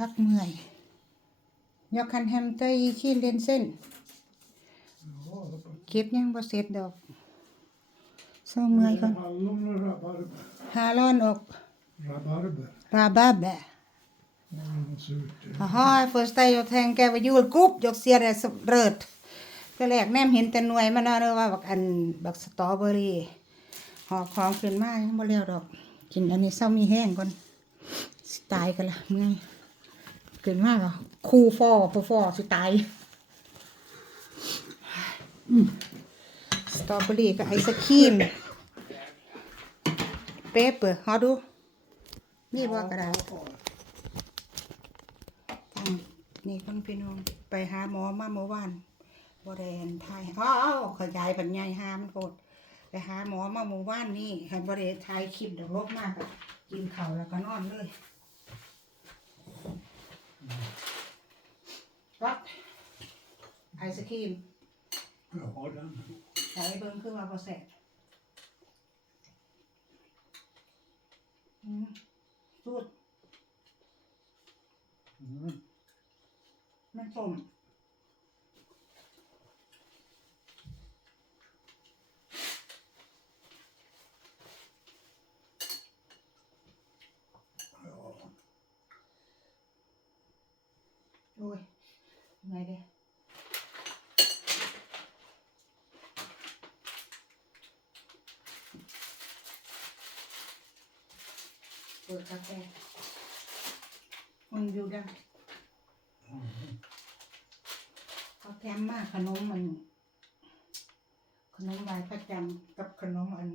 พักเมื่อย ยกคันแฮมเตอร์อีขี้เลนเส้น เก็บยังบ่เสร็จดอกเศร้าเมื่อยก่อน hallon och rabarber. หาร้อนออก Rabarber. ราบาแบะ Det var något surt. i. Jaha, första jag tänker var julkupp, jag ser det som röd. ก็แรกแนมเห็นแต่หน่วยมันเนาะเด้อว่าบักอันบักสตรอเบอรี่หอของขึ้นมายังบ่แล้วดอก กินอันนี้เศร้ามีแห้งก่อนตายกันละเมื่อย ขึ้นมาก็คู่ฟอพอฟอสิตายสตรอเบอรี่กับไอศครีมเปเปอร์ฮอดูนี่บ่กระดาษนี่คนพี่น้องไปหาหมอมาเมื่อวานบ่ได้อันทยอ้าวขยายปัญญาหามันโคตรไปหาหมอมาเมื่อวานนี่คันบ่ได้ถ่ายคลิปเดี๋ยวลบมากอะกินเข้าแล้วก็นอนเลย วัดไอศครีม Jag har den. ใส่เบิ่งคือว่าบ่แซ่บอืมสูตร Mm. มันส้ม Ja. โอ้ย ไงด้เปิดกาแฟมันอยู่ดัง Mm. เขาแถมมากขนมมันขนมไหวายพระจันทร์กับขนมอัน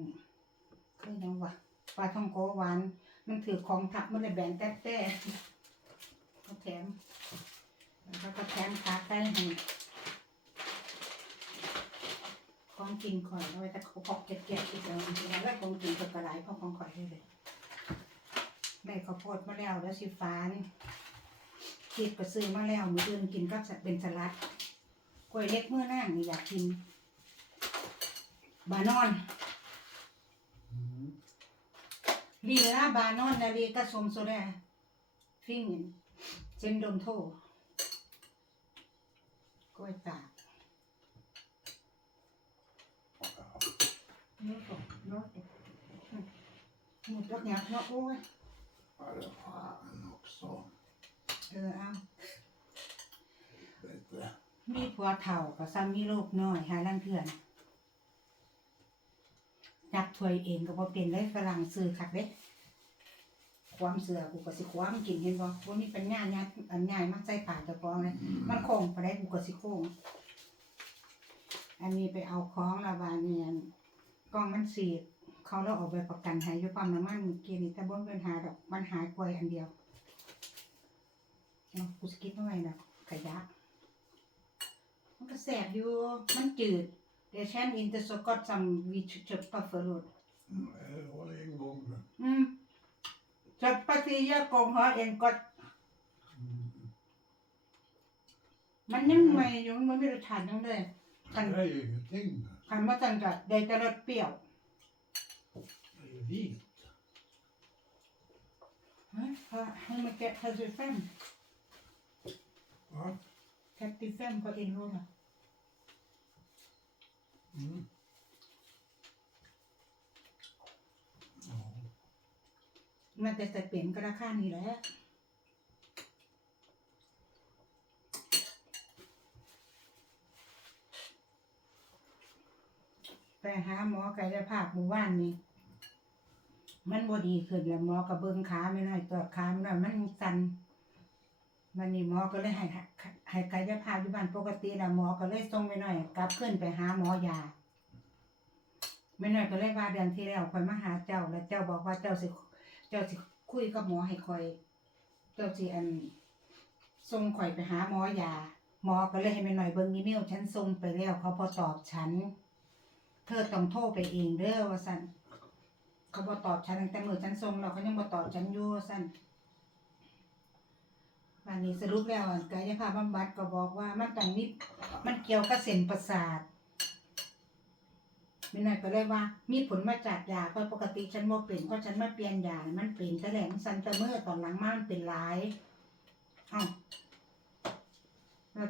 คือยังวะปลาท่องโกหวาน มันถือของทับมันเลยแบนแต้แต่เขาแถม แล้วก็แถมขาไก่ให้ของกินข่อยเอาไว้แต่เขาพอกแกะๆอีกแล้วทีนั้นแล้วของกินก็กระไรเพราะของข่อยให้เลยได้ข้าวโพดมาแล้วแล้วสีฟ้านี่คิดก็ซื้อมาแล้วมือเดินกินก็จะเป็นสลัดกล้วยเล็กเมื่อนั่งนี่อยากกิน บานอน กล้วยตากเนื้อสดเนื้อเอ็ดหมูตัวเนี้ยเนาะโอ้ย Har fan också. เออเอา Lite. มีผัวเฒ่ากับซ้ำมีลูกน้อยหาลังเถื่อนยักถวยเองก็บ่เป็นได้ฝรั่งซื้อคักเด้ ความเสือกูก็สิความกินเห็นบ่บ่มีปัญญาญาอันใหญ่มาใส่ปากเจ้าของเลยมันคงไปได้กูก็สิโค้งอันนี้ไปเอาของระบาดเนี่ยกล้องมันสีดเขาเราเออกไปประกันให้อยู่ปั๊มน้ำมันเมื่อกี้นี่แต่บ่มีปัญหาดอกมันหายกล้วยอันเดียวเนาะกูสกิปไม่ไหวนะขยะมันก็แสบอยู่มันจืด Det känns inte så gott som vi köpte förut. Nej, det var en gång. Mm. Köttpartier gång har en gott. Mm. มันยังใหม่ อยู่มันไม่ได้ทานยังเลย Det är ju ingenting. คันว่าจังกัดได้แต่รสเปรี้ยว Det är ju vit. ฮะฮะให้มาแกะเธอสิแฟม Va? แคปติแฟมก็เองรู้นะ Mm. มันแต่แต่เปลี่ยนก็ราคานี้แหละไปหาหมอกายภาพหมู่บ้านนี่มันบดีขึ้นแล้วหมอก็เบิ่งขาไม่น้อยตรวจขาไม่น้อยมันสั่นมันนี่หมอก็เลยให้ให้กายภาพอยู่บ้านปกติแล้วหมอก็เลยส่งไปหน่อย กลับขึ้นไปหาหมอยาไม่น้อยก็เลยว่าเดือนที่แล้วคอยมาหาเจ้าแล้วเจ้าบอกว่าเจ้าสิ จ้าสิคุยกับหมอให้คอย เจ้าสิอันส่งข่อยไปหาหมอยา หมอก็เลยให้ไปหน่อยเบิ่งอีเมลฉันส่งไปแล้วเขาพอตอบฉัน เธอต้องโทรไปเองเด้อว่าสั่นเขาบอตอบฉันตั้งแต่มือฉันส่งแล้วเขายังบอตอบฉันอยู่วสั่นวันนี้สรุปแล้วกายภาพบำบัดก็บอกว่ามันต้องมีมันเกี่ยวกับเส้นประสาท ไม่น่าก็เลยว่า มีผลมาจากยาเพราะปกติฉันบ่เป็นเพราะฉันมาเปลี่ยนยา มันเป็นแต่แหลมซันเตอร์เมอร์ตอนหลังมามันเป็นหลายา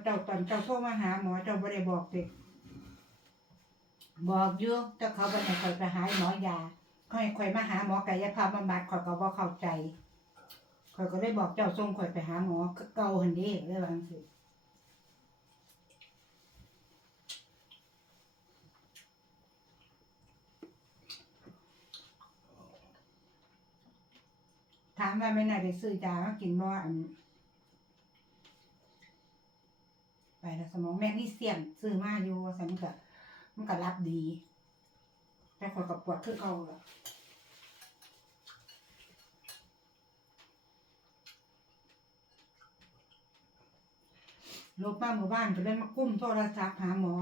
เจ้าตอนเจ้าโทรมาหาหมอเจ้าบ่ได้บอกเด็กบอกอยู่แต่เขาบ่ให้ข่อยไปหาหมอยาข่อยข่อยมาหาหมอกายภาพบำบัดข่อยก็บ่เข้าใจข่อยก็เลยบอกเจ้าส่งข่อยไปหาหมอเก่าหันด้เลยว่าจังซี่ ถามว่าแม่น่าได้ซื้อยามากินบ่อันไปแล้วสมองแมกนีเซียมซื้อมาอยู่ว่าซั่นมันก็มันก็รับดี แต่ข่อยก็ปวดคือเก่าละลบมาหมู่บ้านก็เลยมากุ้มโทรศัพท์หาหมอ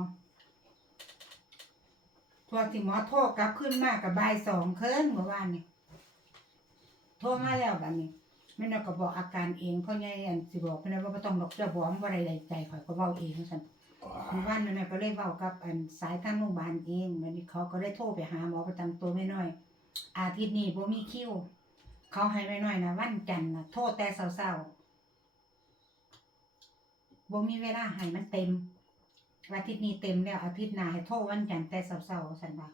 โทรที่หมอโทรกลับขึ้นมากับใบสองเคินเมื่อวานนี่โทรมาแล้วบัดนี้แม่นก็บอกอาการเองเพราะไงอันสิบอกเพิ่นว่าบ่ต้องดอกเจ้าบอกว่าอะไรใจข่อยก็เว้าเองซั่นหมู่บ้านนั้นน่ะก็เลยเว้ากับอันสายทางโรงพยาบาลเองวันนี้เขาก็ได้โทรไปหาหมอประจำตัวแม่น้อย อาทิตย์นี้บ่มีคิว เขาให้แม่น้อยนะวันจันทร์น่ะโทรแต่เช้าๆบ่มีเวลาให้มันเต็มอาทิตย์นี้เต็มแล้วอาทิตย์หน้าให้โทรวันจันทร์แต่เช้าๆซั่นว่า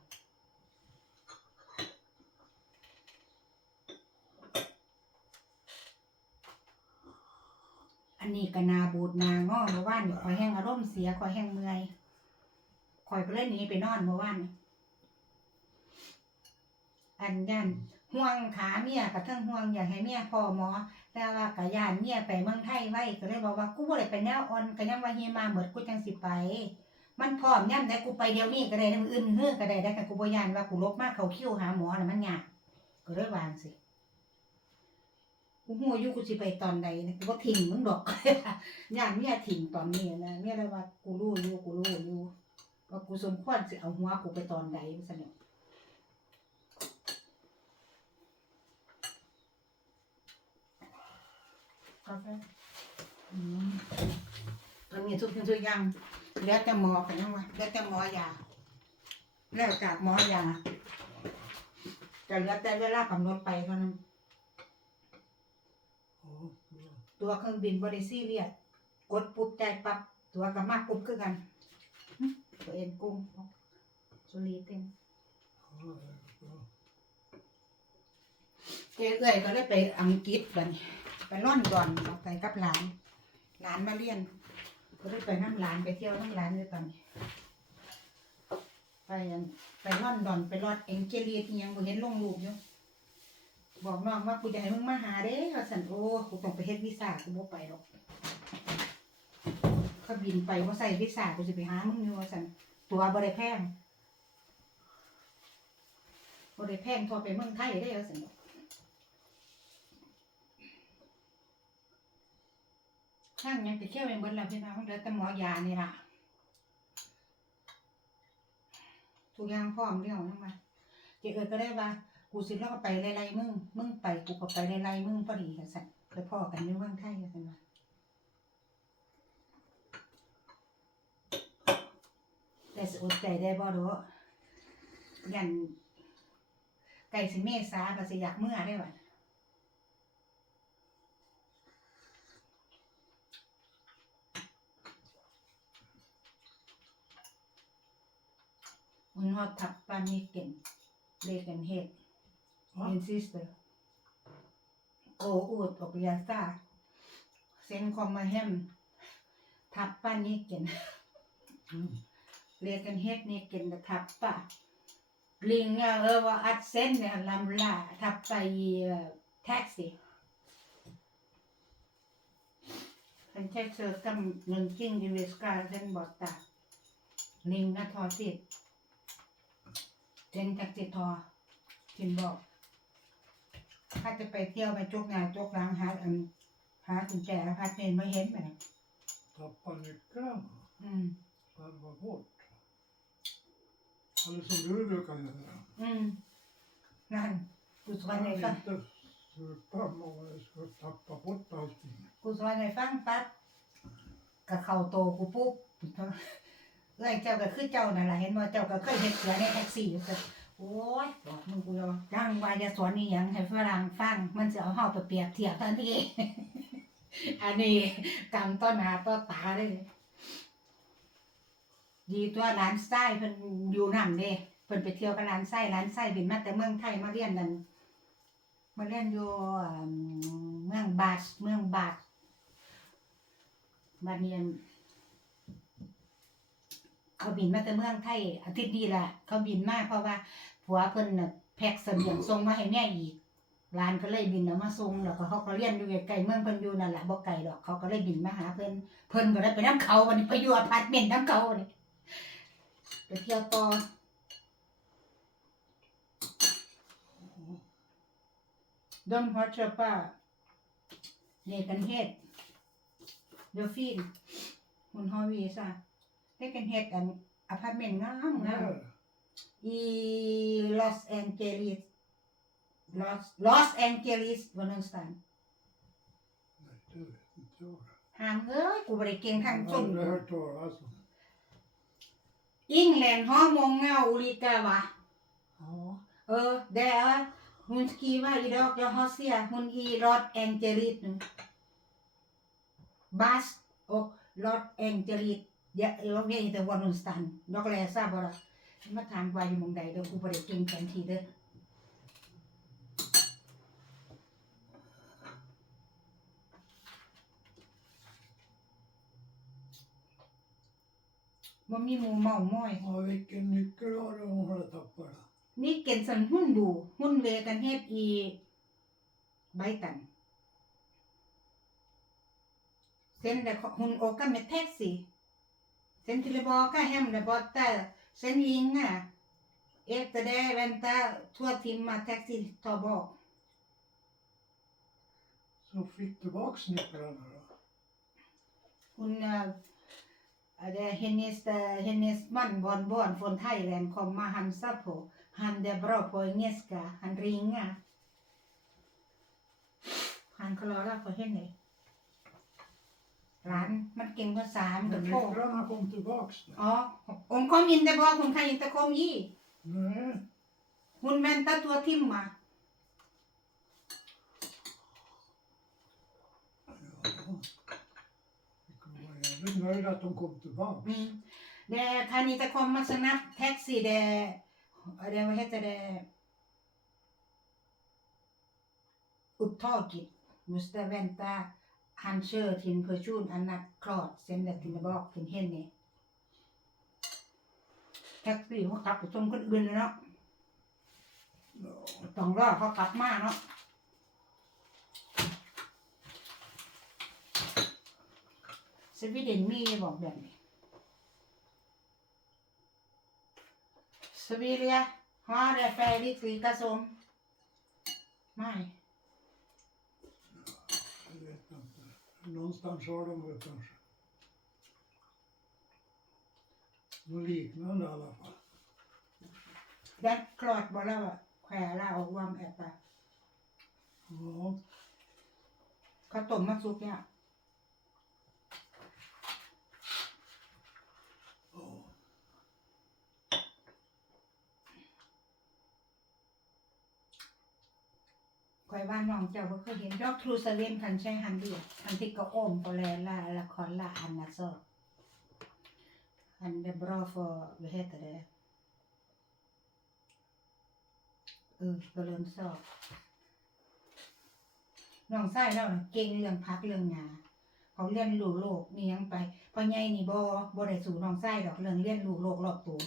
อั นนี้ก็นาบูดนางอเมื่อวานนี่ข่อยแห้งอารมณ์เสียข่อยแห้งเมื่อยข่อยก็เลยหนีไปนอนเมื่อวานนี่อันยันห่วงขาเมียกับทั้งห่วงอยากให้เมียพ่อหมอแต่ว่ากะยานเมียไปเมืองไทยไว้ก็เลยบอกว่ากูบ่ได้ไปแนวออนก็ยังว่าเฮียมาเหมือนกูจังสิไป มันพร้อมย่ำได้กูไปเดี๋ยวนี้ก็ได้มื้ออื่นเฮือก็ได้ได้แต่กูบ่ยานว่ากูลบมากเขาคิ้วหาหมอน่ะมันยากก็เลยวางสิ กูหัวอยู่กูสิไปตอนใดนะกูบ่ทิ้งมึงดอกย่านเมียทิ้งตอนนี้นะเมียเลยว่ากูรู้อยู่กูรู้อยู่ว่ากูสมควรสิเอาหัวกูไปตอนใดว่าซั่นเนาะกาแฟอืมมันมีทุกสิ่งทุกอย่างแล้วแต่หมอกันยังวะแล้วแต่หมอยาแล้วจากหมอยาแต่แล้วแต่เวลากำหนดไปเท่านั้น Oh, ตัวเครื่องบินบริซีเรียสกดปุ๊บใจปั๊บตัวกับมากปุ๊บคือกันตัวเองกุ้งสุรีเต็มเจ้เอ้ยก็ได้ไปอังกฤษบันไปลอนดอนไปกับหลานหลานมาเรียน ก็ได้ไปน้ำหลานไปเที่ยวน้ำหลานด้วยกันไปอันไปลอนดอนไปลอดเอ็งเจลีที่ยังเห็นลงรูปอยู่ บอกน้องว่ากูจะให้มึงมาหาเด้เขาสันโอ้กูต้องไปเฮ็ดวีซ่ากูบ่ไปหรอกเขาบินไปว่าใส่วีซ่ากูจะไปหามึงอยู่ว่าสันตัวบ่ได้แพงบ่ได้แพงทอไปเมืองไทยได้ว่าสันช่างยังไปเที่ยวเองเบิดแล้วพี่น้องเหลือแต่หมอยานี่ล่ะทุกอย่างพร้อมแล้วนะมาเจ้เอิดก็ได้ว่า กูสิเลาะไปไล่ๆมึง มึงไปกูก็ไปไล่ๆมึงพอดีกันสันไปพ่อกันอยู่เมืองไทยกันว่าแต่สิอดใจได้บ่ดอกยันไก่สิเมษาก็สิอยากเมื่อได้ว่มันฮอดทับปานนี้เก่งเลกันเฮ็ด Va? min syster gå ut och läsa. Sen komma hem, tappa nyckeln. Mm. Lägenhetsnyckeln och tappa. Ringa över att sen ramla, tappa i uh, taxi. Han försöker någonting i väskan, den borta. Ringa ta sitt. Sen taxi ta till bak. ถ้าจะไปเที่ยวไปจกงานจกล้างหาอันหากุญแจอพาร์ตเมนต์มาเห็นไหม Tappa nycklarna. อืม Slarva bort. Eller som du brukar göra. อืม นั่น กูสอน Man ให้ฟัง inte supa, man ska tappa bort allting. กูสอนให้ฟังปั๊บกับเข่าโตกูปุ๊บเอ้ยเจ้าก็คือเจ้านั่นแหละเห็นว่าเจ้าก็เคยเห็นเสือในแท็กซี่อยู่ก็ โอ้ยบอกมึงกูยอจ้างวายาสอนนี่ยังให้ฝรั่งฟัง มันจะเอาเฮาไปเปรียบเทียบทันทีอันนี้กรรมต้นหาต้นตาเลยดีตัวร้านไส้เพิ่นอยู่นำเด้เพิ่นไปเที่ยวกับร้านไส้ร้านไส้บินมาแต่เมืองไทยมาเรียนนั่นมาเรียนอยู่เมืองบาสเมืองบาสบาเนียน เขาบินมาแต่เมืองไทยอาทิตย์นี้ละเขาบินมาเพราะว่าผัวเพิ่นน่ะแพ็กเสบียงส่งมาให้แม่อีกร้านก็เลยบินเอามาส่งแล้วก็เขาก็เรียนอยู่ใกล้ๆเมืองเพิ่นอยู่นั่นแหละบ่ไกลดอกเขาก็เลยบินมาหาเพิ่นเพิ่นก็ได้ไปน้ำเขาวันนี้ไปอยู่อพาร์ตเมนต์น้ำเขาวันนี้ไปเที่ยวต่อดอมฮอตชป้าเนกันเฮดเดอฟินหุ่นฮอวีซ่า เนกันเฮ็ดอันอพาร์ตเมนต์งามงาม När? อีลอสแองเจลิสลอสลอสแองเจลิสวันนั้นสตัน Nej, det vet inte jag. หามเอ้ยกูบ่ได้เก่งทาง Jag ส้ har น aldrig hört talas om. อิงแลนด์ฮอร์โมงเงาอุลิกาวะเออเดี๋ย ว hun skriver idag, jag har sett hon i Los Angeles nu. Bas och Los Angeles. Jag, jag vet inte var någonstans. Jag läser bara. มาถามว่าอยู่หมองใดเด้อกูบ่ได้เก่งแผนที่เด้อบ่มีหมู่เมาม้อย Ja, vilken nyckel har du om hon har tappat den? นี่เกณฑ์สันหุ้นดู หุ้นเวกันเฮ็ดอีใบตันเส้นแต่หุ้นโอกัน med taxi sen tillbaka hem där borta sen ringa efter det vänta två timmar taxi tar bort Så fick tillbaks nycklarna då? hon äh, det är hennes, äh, hennes man barnbarn från Thailand kommer han sa på han är bra på engelska han ringer han klarar för henne ร้านมันเก่งภาษา มัน Men กับโทษ nycklarna kom tillbaks då? อ๋อองค์คอมอินแต่บอกคุณใครอินแต่คอมยี่ Nej. คุณแมนตาตัวทิมมา Ja. Jag var jävligt nöjd att de kom tillbaks. อืมเดคานิตะคอมมาสนับแท็กซี่เดเด ฮันเชอร์ทินเพอร์ชูนอันนัดคลอดเซนเดตินบอกเห็นเห็นนี่แท็กซี่เขากลับไปชมคนอื่นเลยเนาะต้องรอเขากลับมาเนาะสวีเดนมีบอกแบบนี้สวีเดียฮอเดฟเฟริกสีกระสมไม่ Jag vet inte. Någonstans har de väl kanske. Något liknande i alla fall. แดดคลอดบอกแล้วว่าแขวลาออกวามแอบไป Ja. เขาต้มมาสุกเนี่ย ja. คอยว่าน้องเจ้าก็เคยเห็นดอกทรูสเลนคันใช้ฮันเดียอันที่ก็โอมโปแลลาละครละอันนะซออันเดบรอฟอเวเฮตเดเออก็เริ่มสอบน้องไส้แล้วน่ะเก่งเรื่องพักเรื่องงานเขาเรียนรู้โลกนี่ยังไปเพอใหญ่นี่บ่บ่ได้สู่น้องไส้ดอกเรื่องเรียนรู้โลกรอบตัว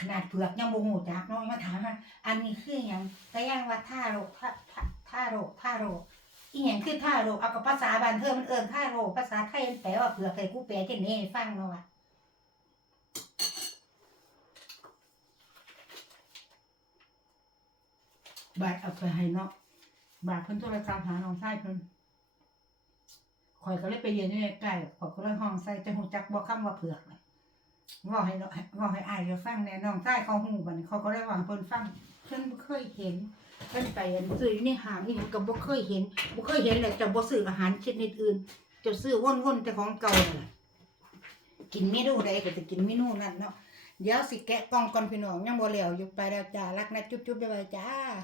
ขนาดเผือกยังบ่ฮู้จักน้องมาถามว่าอันนี้คือหยังก็ย่างว่าท่าโรคท่าท่าโรคท่าโรคอีหยังคือท่าโรคเอากับภาษาบ้านเธอมันเอิ้นท่าโรคภาษาไทยมันแปลว่าเผือกให้กูแปลจังนี้ให้ฟังเนาะว่าบาดเอาไปให้เนาะบาดเพิ่นโทรศัพท์หาน้องชายเพิ่นข่อยก็เลยไปเรียนอยู่ใกล้ข่อยก็เลยห้องใส่จะฮู้จักบ่คำว่าเผือก ว่าให้เนาะว่าให้อายเดี๋ยวฟังแน่น้องชายเขาฮู้บันเขาก็เลยว่าให้เพิ่นฟังเพิ่นบ่เคยเห็นเพิ่นไปอันซื้ออยู่ในห้างอีหยังก็บ่เคยเห็นบ่เคยเห็นเลยจะบ่ซื้ออาหารชนิดอื่นจะซื้อวนๆแต่ของเก่านั่นล่ะกินเมนูใดก็จะกินเมนูนั้นเนาะเดี๋ยวสิแกะกล่องก่อนพี่น้องยังบ่แล้วอยู่ไปแล้วจ้ารักนะจุ๊บๆบ๊ายบายจ้า